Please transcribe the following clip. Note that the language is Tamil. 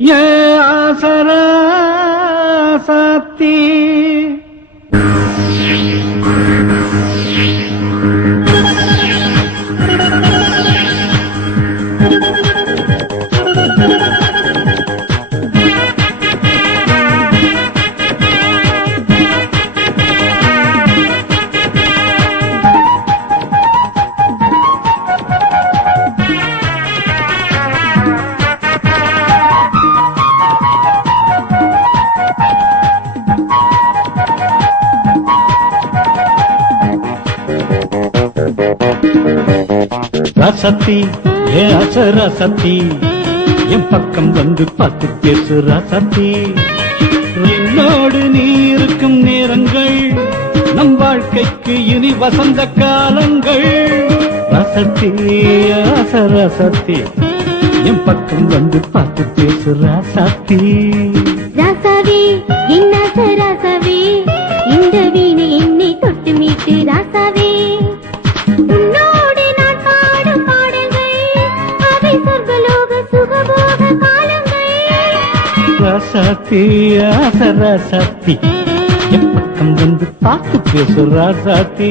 ஏ ஆசராசாத்தி ராசாத்தி ஏ அசராசாத்தி என் பக்கம் வந்து பார்த்து பேசு ராசாத்தி. என்னோடு நீ இருக்கும் நேரங்கள் நம் வாழ்க்கைக்கு இனி வசந்த காலங்கள். ராசாத்தி அசராசாத்தி என் பக்கம் வந்து பார்த்து பேசு ராசாத்தி. ராசாவே என்ன ராசாவே இந்த வீணை என்னை தொட்டு மீட்டு ராசாவே. ராசாத்தி ஆசராசாத்தி என் பக்கம் வந்து பார்த்து பேசு ராசாத்தி.